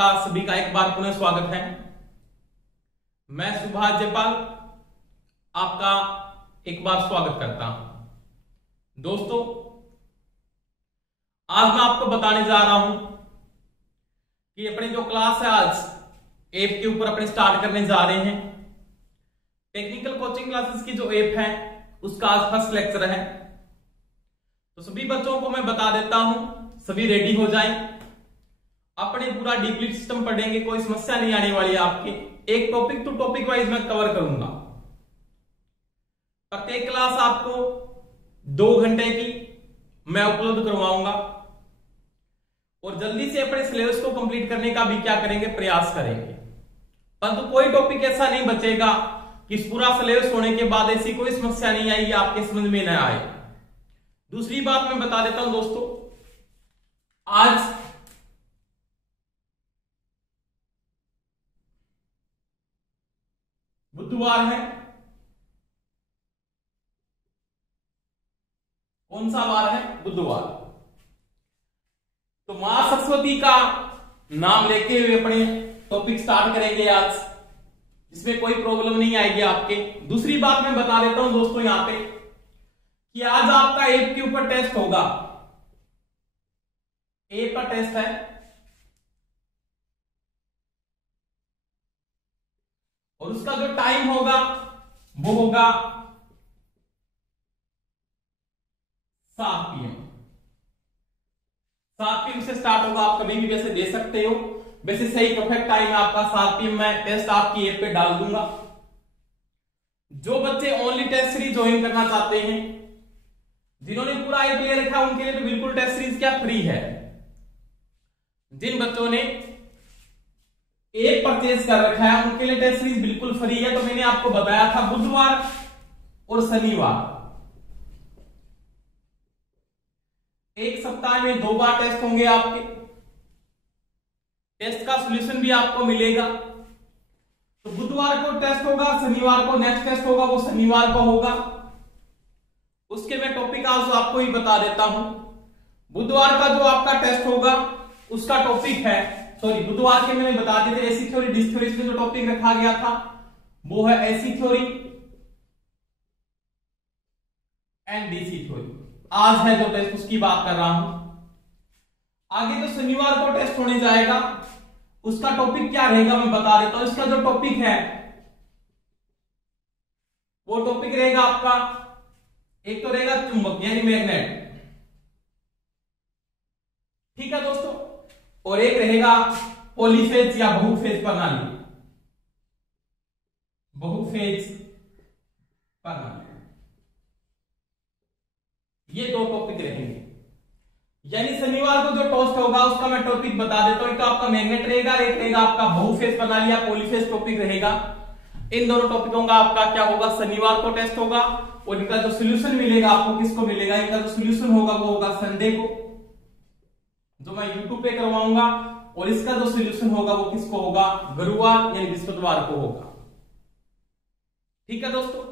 का सभी का एक बार पुनः स्वागत है। मैं सुभाष जयपाल आपका एक बार स्वागत करता हूं। दोस्तों, आज मैं आपको बताने जा रहा हूं कि अपनी जो क्लास है आज ऐप के ऊपर अपने स्टार्ट करने जा रहे हैं। टेक्निकल कोचिंग क्लासेस की जो ऐप है उसका आज फर्स्ट लेक्चर है। तो सभी बच्चों को मैं बता देता हूं, सभी रेडी हो जाएं। अपने पूरा डीपली सिस्टम पढ़ेंगे, कोई समस्या नहीं आने वाली है आपके। एक टॉपिक टू टॉपिक वाइज मैं कवर करूंगा। प्रत्येक क्लास आपको 2 घंटे की मैं उपलब्ध करवाऊंगा और जल्दी से अपने सिलेबस को कंप्लीट करने का भी क्या करेंगे, प्रयास करेंगे। परंतु कोई टॉपिक ऐसा नहीं बचेगा कि इस पूरा सिलेबस होने के बाद ऐसी कोई समस्या नहीं आएगी आपके समझ में न आए। दूसरी बात मैं बता देता हूं दोस्तों, आज बुधवार है। कौन सा वार है? बुधवार। तो मां सरस्वती का नाम लेते हुए अपने टॉपिक स्टार्ट करेंगे आज, इसमें कोई प्रॉब्लम नहीं आएगी आपके। दूसरी बात मैं बता देता हूं दोस्तों यहां पे कि आज आपका ऐप के ऊपर टेस्ट होगा। ऐप का टेस्ट है और उसका जो टाइम होगा वो होगा 7 PM। 7 PM से स्टार्ट होगा। आप कभी भी वैसे दे सकते हो, वैसे सही परफेक्ट टाइम है आपका 7 PM। मैं टेस्ट आपकी ऐप पे डाल दूंगा। जो बच्चे ओनली टेस्ट सीरीज ज्वाइन करना चाहते हैं, जिन्होंने पूरा ऐप ले रखा है, उनके लिए तो बिल्कुल टेस्ट सीरीज क्या फ्री है। जिन बच्चों ने एक परचेज कर रखा है उनके लिए टेस्ट सीरीज बिल्कुल फ्री है। तो मैंने आपको बताया था बुधवार और शनिवार एक सप्ताह में 2 बार टेस्ट होंगे आपके। टेस्ट का सॉल्यूशन भी आपको मिलेगा। तो बुधवार को टेस्ट होगा, शनिवार को नेक्स्ट टेस्ट होगा, वो शनिवार को होगा। उसके मैं टॉपिक आज आपको ही बता देता हूं। बुधवार का जो आपका टेस्ट होगा उसका टॉपिक है, सॉरी बुधवार के मैंने बता दिए थे एसी थ्योरी डिस्क थ्योरी में जो टॉपिक रखा गया था वो है AC theory and DC theory. आज है जो टेस्ट उसकी बात कर रहा हूं। आगे जो शनिवार को टेस्ट होने जाएगा उसका टॉपिक क्या रहेगा मैं बता देता हूं। इसका जो टॉपिक है वो टॉपिक रहेगा आपका, एक तो रहेगा चुंबक यानी मैग्नेट, ठीक है दोस्तों, और एक रहेगा पॉलीफेज या बहुफेज प्रणाली। बहुफेज प्रणाली, ये 2 टॉपिक रहेंगे। यानी शनिवार को जो टेस्ट होगा उसका मैं टॉपिक बता देता हूं। एक आपका मैग्नेट रहेगा, एक रहेगा आपका बहुफेज प्रणाली या पॉलीफेज टॉपिक रहेगा। इन दोनों टॉपिकों का आपका क्या होगा, शनिवार को टेस्ट होगा और इनका जो सोल्यूशन मिलेगा आपको किसको मिलेगा, इनका जो सोल्यूशन होगा वो होगा संडे को, जो मैं YouTube पे करवाऊंगा। और इसका जो सोल्यूशन होगा वो किसको होगा, गुरुवार यानी बृहस्पतिवार को होगा। ठीक है दोस्तों,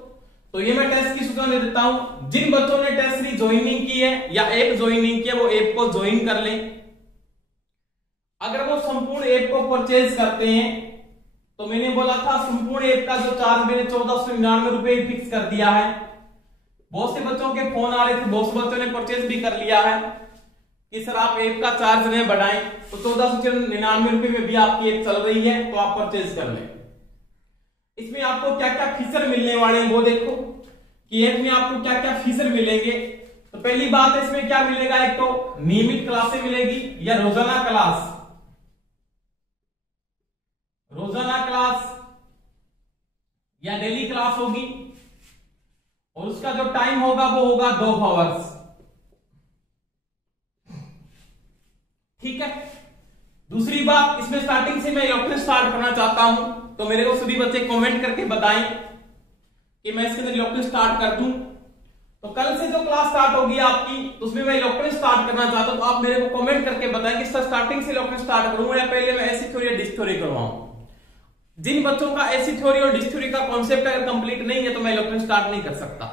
तो ये मैं टेस्ट की सूचना दे देता हूं। जिन बच्चों ने टेस्ट सीरीज ज्वाइन नहीं की है या ऐप ज्वाइन नहीं किया वो ऐप को ज्वाइन कर लें। अगर वो संपूर्ण ऐप को परचेज करते हैं तो मैंने बोला था संपूर्ण ऐप का जो चार्ज मैंने 1499 रुपए फिक्स कर दिया है। बहुत से बच्चों के फोन आ रहे थे, बहुत से बच्चों ने परचेज भी कर लिया है कि सर आप ऐप का चार्ज नहीं बढ़ाएं। तो 1499 रुपए में भी आपकी ऐप चल रही है, तो आप परचेज कर लें। इसमें आपको क्या क्या फीचर मिलने वाले हैं वो देखो कि ऐप में आपको क्या क्या फीचर मिलेंगे। तो पहली बात है इसमें क्या मिलेगा, एक तो नियमित क्लासें मिलेगी या रोजाना क्लास, रोजाना क्लास या डेली क्लास होगी। और उसका जो टाइम होगा वो होगा 2 आवर्स, ठीक है। दूसरी बात, इसमें स्टार्टिंग से मैं इलेक्ट्रॉनिक स्टार्ट करना चाहता हूं, तो मेरे को सभी बच्चे कमेंट करके बताएं कि मैं इसके अंदर इलेक्ट्रॉनिक स्टार्ट कर दूं। तो कल से जो क्लास स्टार्ट होगी आपकी, तो उसमें मैं इलेक्ट्रॉनिक स्टार्ट करना चाहता हूं। तो आप मेरे को कमेंट करके बताएं कि स्टार्टिंग से इलेक्ट्रॉनिक स्टार्ट करूं या पहले मैं एसी थ्योरी या डिस्क थ्योरी करवाऊं। जिन बच्चों का एसी थ्योरी और डिस्क थ्योरी का कॉन्सेप्ट अगर कंप्लीट नहीं है तो मैं इलेक्ट्रॉनिक स्टार्ट नहीं कर सकता।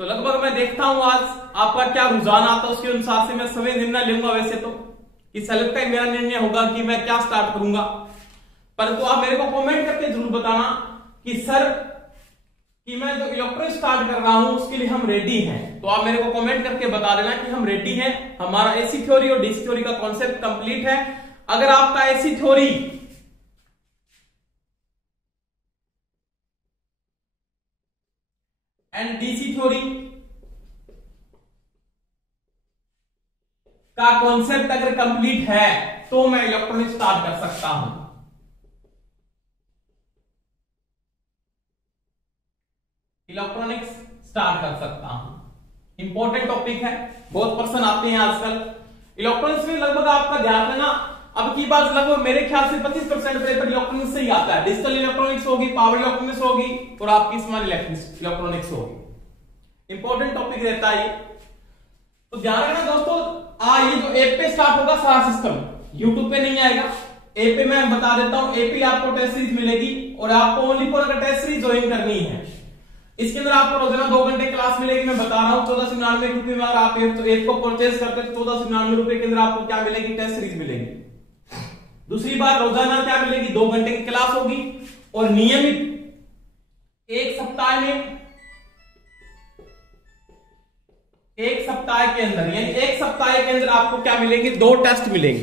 तो लगभग मैं देखता हूं आज आपका क्या रुझान आता है, उसके अनुसार से मैं समय निर्णय लूंगा। वैसे तो कि सेल्फ का मेरा निर्णय होगा कि मैं क्या स्टार्ट करूंगा, परंतु आप मेरे को कमेंट करके जरूर बताना कि सर कि मैं जो इलेक्ट्रॉनिक स्टार्ट कर रहा हूं उसके लिए हम रेडी हैं। तो आप मेरे को कमेंट करके बता देना कि हम रेडी हैं, हमारा एसी थ्योरी और डीसी थ्योरी का कॉन्सेप्ट कंप्लीट है। अगर आपका AC theory and DC theory का कॉन्सेप्ट अगर कंप्लीट है तो मैं इलेक्ट्रॉनिक स्टार्ट कर सकता हूं। इलेक्ट्रॉनिक्स स्टार्ट कर सकता हूं। इंपॉर्टेंट टॉपिक है, बहुत पर्सन आते हैं आजकल इलेक्ट्रॉनिक्स में। लगभग आपका ध्यान रखना, अब की बात लगभग मेरे ख्याल से 25% पेपर इलेक्ट्रॉनिक्स से ही आता है। डिजिटल इलेक्ट्रॉनिक्स होगी, पावर इलेक्ट्रॉनिक्स होगी और आपकी स्मॉल इलेक्ट्रॉनिक्स होगी। इंपॉर्टेंट टॉपिक रहता है ये, तो ध्यान रखना दोस्तों। ये जो ऐप पे स्टार्ट होगा सारा सिस्टम, यूट्यूब पे नहीं आएगा। ऐप पे मैं बता देता हूं, ऐप पे आपको टेस्ट सीरीज मिलेगी और आपको ओनली फॉर अगर टेस्ट सीरीज ज्वाइन करनी है, इसके अंदर आपको रोजाना 2 घंटे क्लास मिलेगी। मैं बता रहा हूं 1499 रुपए में अगर आप ऐप को परचेज करते हैं तो 1499 रुपए के अंदर आपको क्या मिलेगी, टेस्ट सीरीज मिलेगी। दूसरी बात, रोजाना क्या मिलेगी, 2 घंटे की क्लास होगी और नियमित एक सप्ताह के अंदर, यानी एक सप्ताह के अंदर आपको क्या मिलेंगे, 2 टेस्ट मिलेंगे।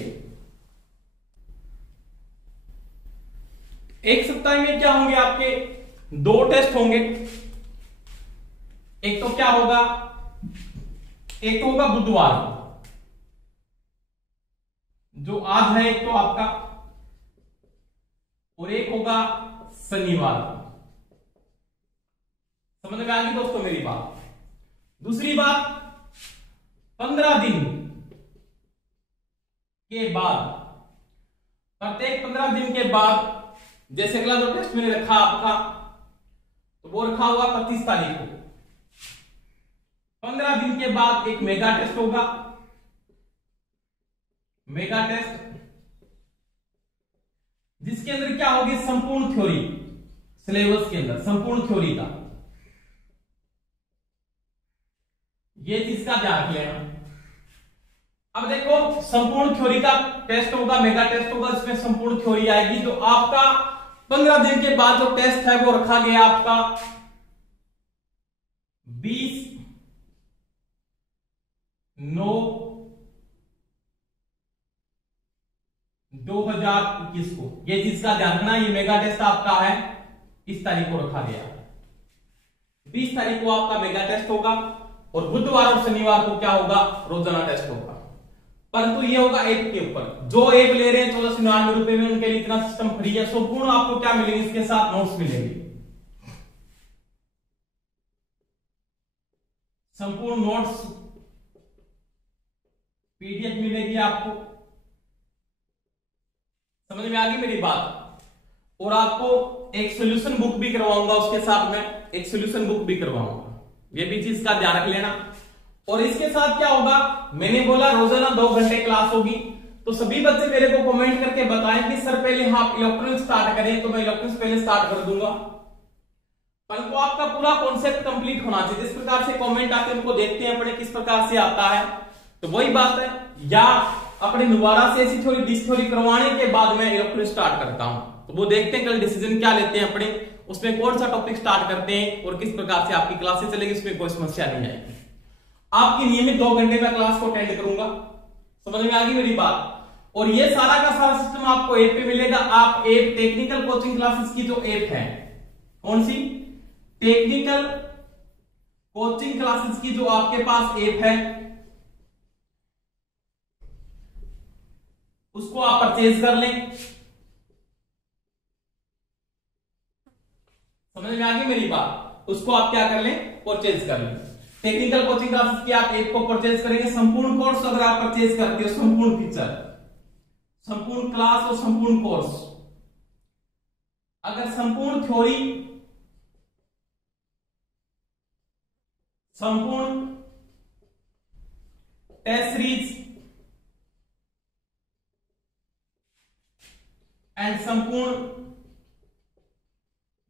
एक सप्ताह में क्या होंगे, आपके 2 टेस्ट होंगे। एक तो क्या होगा, एक तो होगा बुधवार जो आज है, एक तो आपका, और एक होगा शनिवार। समझ में आ गई दोस्तों मेरी बात। दूसरी बात, 15 दिन के बाद, प्रत्येक 15 दिन के बाद, जैसे अगला जो टेस्ट मैंने रखा आपका, तो वो रखा हुआ 25 तारीख को। 15 दिन के बाद एक मेगा टेस्ट होगा। मेगा टेस्ट जिसके अंदर क्या होगी, संपूर्ण थ्योरी, सिलेबस के अंदर संपूर्ण थ्योरी का, ये चीज का ध्यान रख लेना। अब देखो, संपूर्ण थ्योरी का टेस्ट होगा, मेगा टेस्ट होगा, जिसमें संपूर्ण थ्योरी आएगी। जो आपका 15 दिन के बाद जो टेस्ट है वो रखा गया आपका 20/9/2021 को। ये चीज का ध्यान रखना, ये मेगा टेस्ट आपका है, इस तारीख को रखा गया। 20 तारीख को आपका मेगा टेस्ट होगा और बुधवार और शनिवार को क्या होगा, रोजाना टेस्ट होगा। परंतु ये होगा ऐप के ऊपर। जो ऐप ले रहे हैं 1499 रुपए में, उनके लिए इतना सिस्टम फ्री है। संपूर्ण आपको क्या मिलेगी, इसके साथ नोट्स मिलेंगे, संपूर्ण नोट्स, पीडीएफ मिलेगी आपको। समझ में आ गई मेरी बात। और आपको एक सॉल्यूशन बुक भी करवाऊंगा, उसके साथ में एक सॉल्यूशन बुक भी करवाऊंगा, ये भी चीज का ध्यान रख लेना। और इसके साथ क्या होगा, मैंने बोला रोजाना 2 घंटे क्लास होगी, तो सभी बच्चे मेरे को कमेंट करके बताएं कि सर पहले आप इलेक्ट्रॉनिक्स स्टार्ट करें, तो मैं इलेक्ट्रॉनिक्स पहले स्टार्ट कर दूंगा। परंतु आपका पूरा कॉन्सेप्ट कंप्लीट होना चाहिए। जिस प्रकार से कमेंट आते हैं उनको देखते हैं अपने किस प्रकार से आता है, तो वही बात है। या अपने दोबारा से ऐसी थ्योरी डीसी थ्योरी करवाने के बाद मैं इलेक्ट्रॉनिक्स स्टार्ट करता हूं, तो वो देखते हैं कल डिसीजन क्या लेते हैं अपने, उसमें कौन सा टॉपिक स्टार्ट करते हैं और किस प्रकार से आपकी क्लासेस चलेगी, उसमें कोई समस्या नहीं आएगी। आपकी नियमित 2 घंटे में क्लास को अटेंड करूंगा। समझ में आ गई मेरी बात। और ये सारा का सारा सिस्टम आपको ऐप पे मिलेगा। आप ऐप टेक्निकल कोचिंग क्लासेस की जो ऐप है, कौन सी, टेक्निकल कोचिंग क्लासेस की जो आपके पास ऐप है, उसको आप परचेज कर लें। समझ में आ गई मेरी बात। उसको आप क्या कर लें, परचेज कर लें। टेक्निकल कोचिंग क्लासेस की आप ऐप को परचेज करेंगे। संपूर्ण कोर्स अगर आप परचेज करते हो, संपूर्ण फीचर, संपूर्ण क्लास और संपूर्ण कोर्स, अगर संपूर्ण थ्योरी, संपूर्ण टेस्ट सीरीज एंड संपूर्ण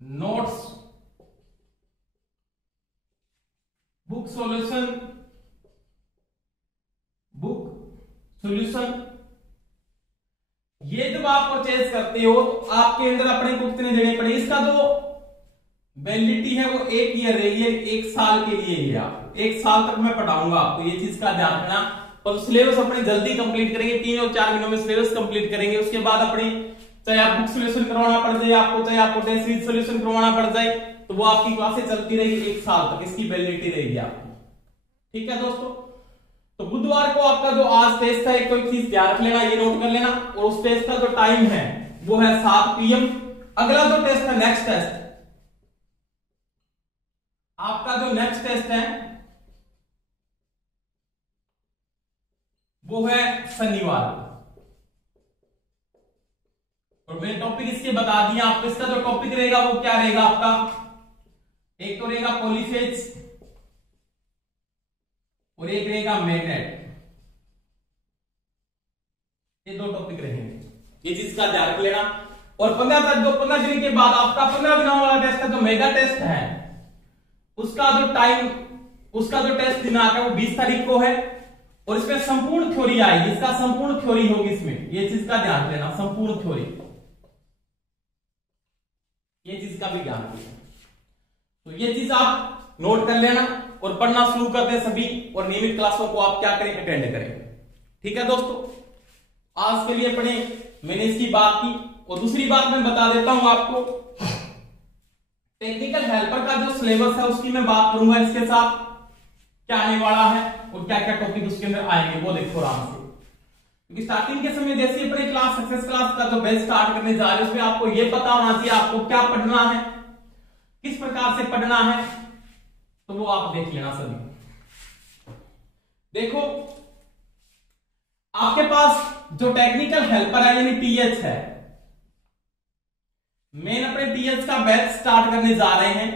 नोट्स, बुक सॉल्यूशन ये जब आप परचेज करते हो तो आपके अंदर अपने को कितने देने पड़े, इसका जो वैलिडिटी है वो 1 ईयर रहेगी, 1 साल के लिए ही। आप 1 साल तक मैं पढ़ाऊंगा आपको, ये चीज का ध्यान रखना। और सिलेबस अपने जल्दी कंप्लीट करेंगे, 3 और 4 महीनों में सिलेबस कंप्लीट करेंगे। उसके बाद अपने चाहे आप बुक सोल्यूशन करवाना पड़ जाए आपको, चाहे आपको टेस्ट सीरीज सोल्यूशन करवाना पड़ जाए, तो वो आपकी क्लासेस चलती रहेगी 1 साल तक, इसकी वैलिडिटी रहेगी आपकी। ठीक है दोस्तों, तो बुधवार को आपका जो आज टेस्ट है, एक तो एक चीज ध्यान रख लेना, ये नोट कर लेना, और उस टेस्ट का जो टाइम है वो है 7 PM। अगला जो टेस्ट है, नेक्स्ट टेस्ट आपका, जो नेक्स्ट टेस्ट है वो है शनिवार। और मैंने टॉपिक इसके बता दिया आपको। इसका जो टॉपिक रहेगा वो क्या रहेगा आपका, एक तो रहेगा पॉलीफेज और एक रहेगा मैग्नेट। ये 2 टॉपिक रहेंगे, ये चीज का ध्यान रख लेना। और 15 दिन के बाद आपका 15 दिनों वाला टेस्ट का जो मेगा टेस्ट है, उसका जो टाइम, उसका जो टेस्ट दिनांक है वो 20 तारीख को है। और इसमें संपूर्ण थ्योरी आएगी, इसका संपूर्ण थ्योरी होगी इसमें, ये चीज का ध्यान देना, संपूर्ण थ्योरी, ये चीज का भी ध्यान देना। तो ये चीज आप नोट कर लेना और पढ़ना शुरू कर दे सभी, और नियमित क्लासों को आप क्या करें, अटेंड करें। ठीक है दोस्तों, आज के लिए पढ़े, मैंने इसकी बात की। और दूसरी बात मैं बता देता हूं आपको, टेक्निकल हेल्पर का जो सिलेबस है उसकी मैं बात करूंगा, इसके साथ क्या आने वाला है और क्या क्या टॉपिक उसके अंदर आएंगे वो देखो आराम से। क्योंकि स्टार्टिंग के समय जैसे ही अपने क्लास सक्सेस क्लास का जो बैच स्टार्ट करने जा रहे हैं, उसमें आपको ये पता होना चाहिए आपको क्या पढ़ना है, किस प्रकार से पढ़ना है, तो वो आप देख लेना सभी। देखो आपके पास जो टेक्निकल हेल्पर है यानी TH है, मेन अपने TH का बैच स्टार्ट करने जा रहे हैं,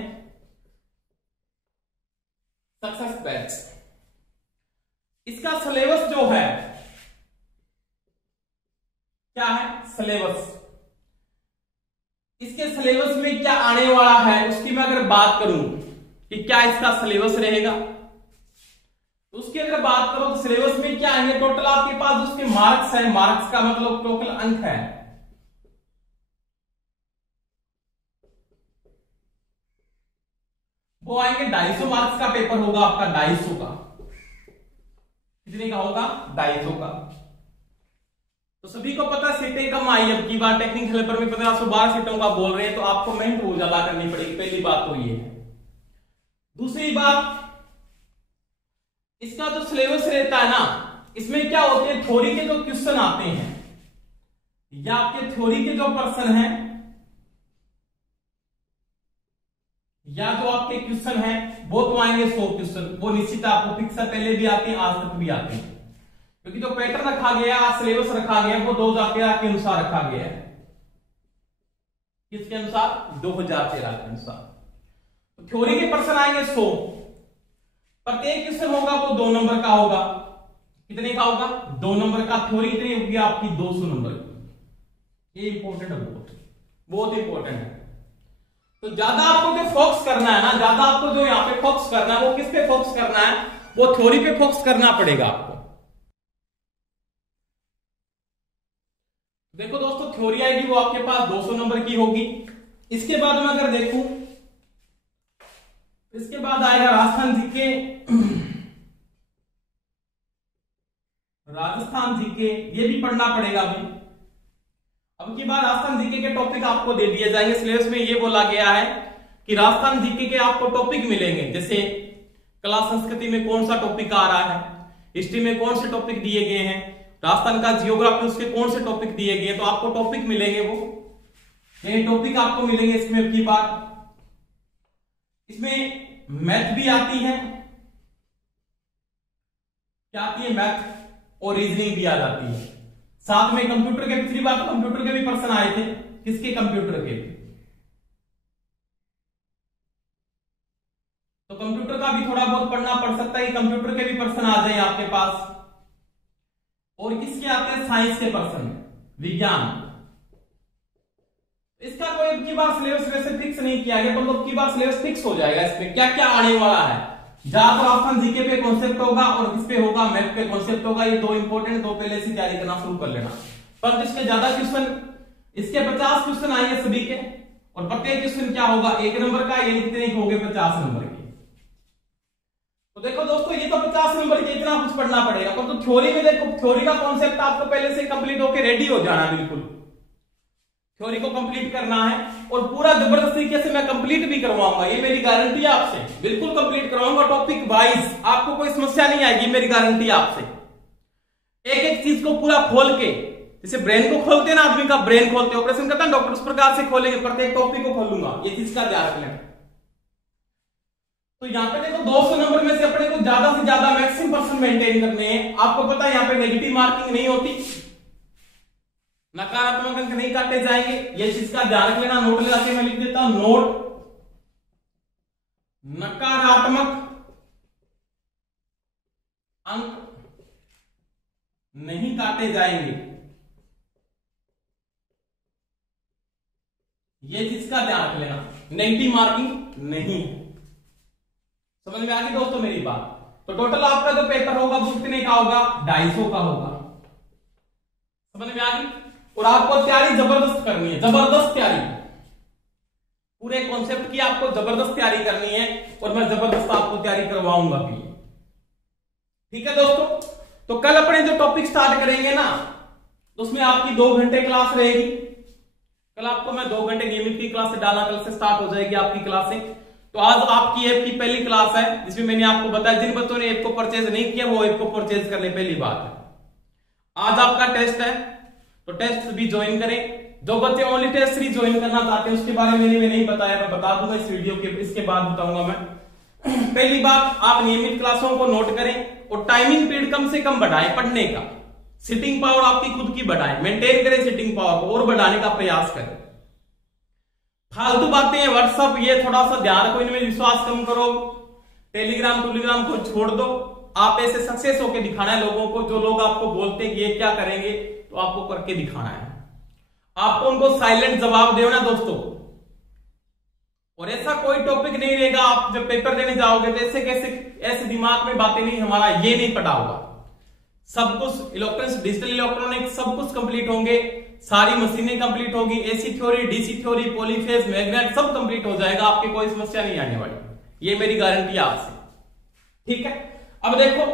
सक्सेस बैच। इसका सिलेबस जो है क्या है, सिलेबस, इसके सिलेबस में क्या आने वाला है उसकी मैं अगर बात करूं कि क्या इसका सिलेबस रहेगा, तो उसकी अगर बात करो तो सिलेबस में क्या आएंगे, टोटल आपके पास उसके मार्क्स है, मार्क्स का मतलब टोटल अंक है, वो आएंगे 250 मार्क्स का पेपर होगा आपका, 250 का। कितने का होगा, 250 का। तो सभी को पता सीटें कम आई, अब की बार टेक्निकल हेल्पर में 1512 सीटों का बोल रहे हैं, तो आपको मेहनत वो ज्यादा करनी पड़ेगी, पहली बात तो ये है। दूसरी बात, इसका जो सिलेबस रहता है ना, इसमें क्या होते हैं, थ्योरी के जो क्वेश्चन आते हैं या आपके थ्योरी के जो पर्सन हैं या जो आपके क्वेश्चन हैं वो तो आएंगे 100 क्वेश्चन, वो निश्चित आपको फिक्स है, पहले भी आते हैं आज तक भी आते हैं। क्योंकि जो पैटर्न रखा गया, सिलेबस रखा गया, वो 2013 के अनुसार रखा गया है। किसके अनुसार, 2013 के अनुसार। तो थ्योरी के पर्सन आएंगे 100, प्रत्येक क्वेश्चन होगा वो 2 नंबर का होगा। कितने का होगा, 2 नंबर का। थ्योरी कितनी होगी आपकी, 200 नंबर की। ये इंपॉर्टेंट है, बहुत इंपॉर्टेंट है। तो ज्यादा आपको जो फोकस करना है ना, ज्यादा आपको जो यहाँ पे फोकस करना है, वो किस पे फोकस करना है, वो थ्योरी पे फोकस करना पड़ेगा आपको। देखो दोस्तों, थ्योरी आएगी वो आपके पास 200 नंबर की होगी। इसके बाद मैं अगर देखूं, इसके बाद आएगा राजस्थान जीके, राजस्थान जीके, ये भी पढ़ना पड़ेगा अभी। अब की बार राजस्थान जीके के टॉपिक आपको दे दिए जाएंगे। सिलेबस में ये बोला गया है कि राजस्थान जीके के आपको टॉपिक मिलेंगे, जैसे कला संस्कृति में कौन सा टॉपिक आ रहा है, हिस्ट्री में कौन से टॉपिक दिए गए हैं, राजस्थान का जियोग्राफी उसके कौन से टॉपिक दिए गए, तो आपको टॉपिक मिलेंगे, वो ये टॉपिक आपको मिलेंगे इसमें। की बात इसमें मैथ भी आती है, क्या आती है, मैथ, और रीजनिंग भी आ जाती है। साथ में कंप्यूटर के, पिछली बार कंप्यूटर के भी पर्सन आए थे, किसके, कंप्यूटर के। तो कंप्यूटर का भी थोड़ा बहुत पढ़ना पड़ सकता है कि कंप्यूटर के भी पर्सन आ जाए आपके पास। और किसके आते हैं, साइंस के पर्सन, विज्ञान। इसका कोई अब की बार सिलेबस वैसे फिक्स नहीं किया गया, मतलब अब की बार सिलेबस फिक्स हो जाएगा इसमें क्या क्या आने वाला है। ज्यादातर राजस्थान जीके पे कॉन्सेप्ट होगा और किस पे होगा, मैथ पे कॉन्सेप्ट होगा। ये 2 इंपॉर्टेंट, 2 पहले से तैयारी करना शुरू कर लेना। पर इसके ज्यादा क्वेश्चन, इसके 50 क्वेश्चन आएंगे सभी के, और प्रत्येक क्वेश्चन क्या होगा 1 नंबर का, यानी कितने हो गए 50 नंबर के। तो देखो दोस्तों ये तो 50 नंबर के इतना कुछ पढ़ना पड़ेगा, पर तो थ्योरी में देखो, थ्योरी का कॉन्सेप्ट आपको पहले से कंप्लीट होकर रेडी हो जाना, बिल्कुल थ्योरी को कंप्लीट करना है, और पूरा जबरदस्त तरीके से मैं कंप्लीट भी करवाऊंगा, ये मेरी गारंटी है आपसे, बिल्कुल कंप्लीट करवाऊंगा टॉपिक वाइज, आपको कोई समस्या नहीं आएगी, मेरी गारंटी है आपसे। एक एक चीज को पूरा खोल के, जैसे ब्रेन को खोलते हैं ना, आदमी का ब्रेन खोलते ऑपरेशन करता है डॉक्टर, उस प्रकार से खोलेंगे, प्रत्येक टॉपिक को खोलूंगा, ये चीज का ध्यान रखना। तो यहाँ पे देखो 200 नंबर में से अपने को ज्यादा से ज्यादा मैक्सिमम परसेंट मेंटेन करने हैं। आपको पता है यहाँ पे नेगेटिव मार्किंग नहीं होती, नकारात्मक अंक नहीं काटे जाएंगे, ये चीज का ध्यान रख लेना। नोट लगा के मैं लिख देता हूं, नोट नकारात्मक अंक नहीं काटे जाएंगे, ये चीज का ध्यान रख लेना, नेगेटिव मार्किंग नहीं। समझ में आ गई दोस्तों मेरी बात। तो टोटल आपका जो पेपर होगा वो कितने का होगा, 250 का होगा। समझ में आ गई। और आपको तैयारी जबरदस्त करनी है, जबरदस्त तैयारी, पूरे कॉन्सेप्ट की आपको जबरदस्त तैयारी करनी है, और मैं जबरदस्त आपको तैयारी करवाऊंगा भी। ठीक है दोस्तों, तो कल अपने जो टॉपिक स्टार्ट करेंगे ना, तो उसमें आपकी 2 घंटे क्लास रहेगी। कल आपको मैं 2 घंटे नियमित की क्लास से डालना, कल से स्टार्ट हो जाएगी आपकी क्लासें। तो आज आपकी ऐप की पहली क्लास है, जिसमें मैंने आपको बताया जिन बच्चों ने ऐप को परचेज नहीं किया वो ऐप को परचेज कर ले, पहली बात है। आज आपका टेस्ट है, तो टेस्ट भी ज्वाइन करें। जो बच्चे ओनली टेस्ट 3 ज्वाइन करना चाहते हैं उसके बारे में मैंने नहीं बताया, मैं बता दूंगा इस वीडियो के, इसके बाद बताऊंगा मैं। पहली बात, आप नियमित क्लासों को नोट करें, और टाइमिंग पीरियड कम से कम बढ़ाएं पढ़ने का। सिटिंग पावर आपकी खुद की बढ़ाएं, मेंटेन करें सिटिंग पावर को, और बढ़ाने का प्रयास करें। फालतू बातें हैं व्हाट्सएप, ये थोड़ा सा ध्यान रखो, इनमें विश्वास कम करो। टेलीग्राम को छोड़ दो। आप ऐसे सक्सेस होके दिखाना है लोगों को, जो लोग आपको बोलते हैं कि ये क्या करेंगे, तो आपको करके दिखाना है। आपको उनको साइलेंट जवाब देना दोस्तों, और ऐसा कोई टॉपिक नहीं रहेगा आप जब पेपर देने जाओगे तो ऐसे कैसे, ऐसे दिमाग में बातें नहीं, हमारा ये नहीं पढ़ा होगा। सब कुछ इलेक्ट्रॉनिक्स, डिजिटल इलेक्ट्रॉनिक सब कुछ कंप्लीट होंगे, सारी मशीनें कंप्लीट होगी, AC theory, DC theory, polyphase, magnet सब कंप्लीट हो जाएगा, आपकी कोई समस्या नहीं आने वाली, ये मेरी गारंटी है आपसे। ठीक है, अब देखो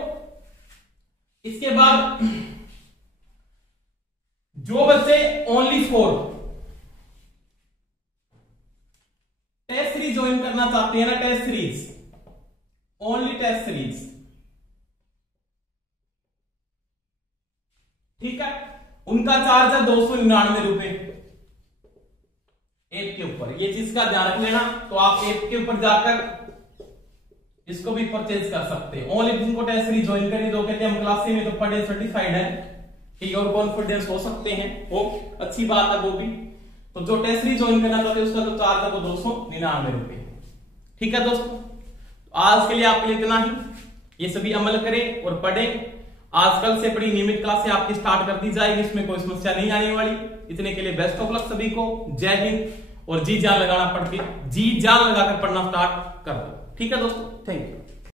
इसके बाद जो बच्चे ओनली 4 टेस्ट सीरीज ज्वाइन करना चाहते हैं ना, test series, only test series, ठीक है, उनका चार्ज है 299 रुपए ऐप के ऊपर, ये चीज का ध्यान रख लेना। तो आप ऐप के ऊपर जाकर इसको भी परचेज कर सकते हैं। ओनली जिनको टेस्ट सीरीज ज्वाइन करें, जो कहते हैं हम क्लास में तो पढ़े सर्टिफाइड है, ठीक है, और कॉन्फिडेंस हो सकते हैं, वो अच्छी बात है वो भी। तो जो टेस्ट सीरीज ज्वाइन करना चाहते हैं उसका जो चार्ज है वो 299 रुपए। ठीक है दोस्तों, तो आज के लिए आपके लिए इतना ही, ये सभी अमल करें और पढ़ें। आजकल से बड़ी नियमित क्लासें आपकी स्टार्ट कर दी जाएगी, इसमें कोई समस्या नहीं आने वाली। इतने के लिए बेस्ट ऑफ लक सभी को, जय हिंद, और जी जान लगाना पढ़ के, जी जान लगाकर पढ़ना स्टार्ट कर दो। ठीक है दोस्तों, थैंक यू।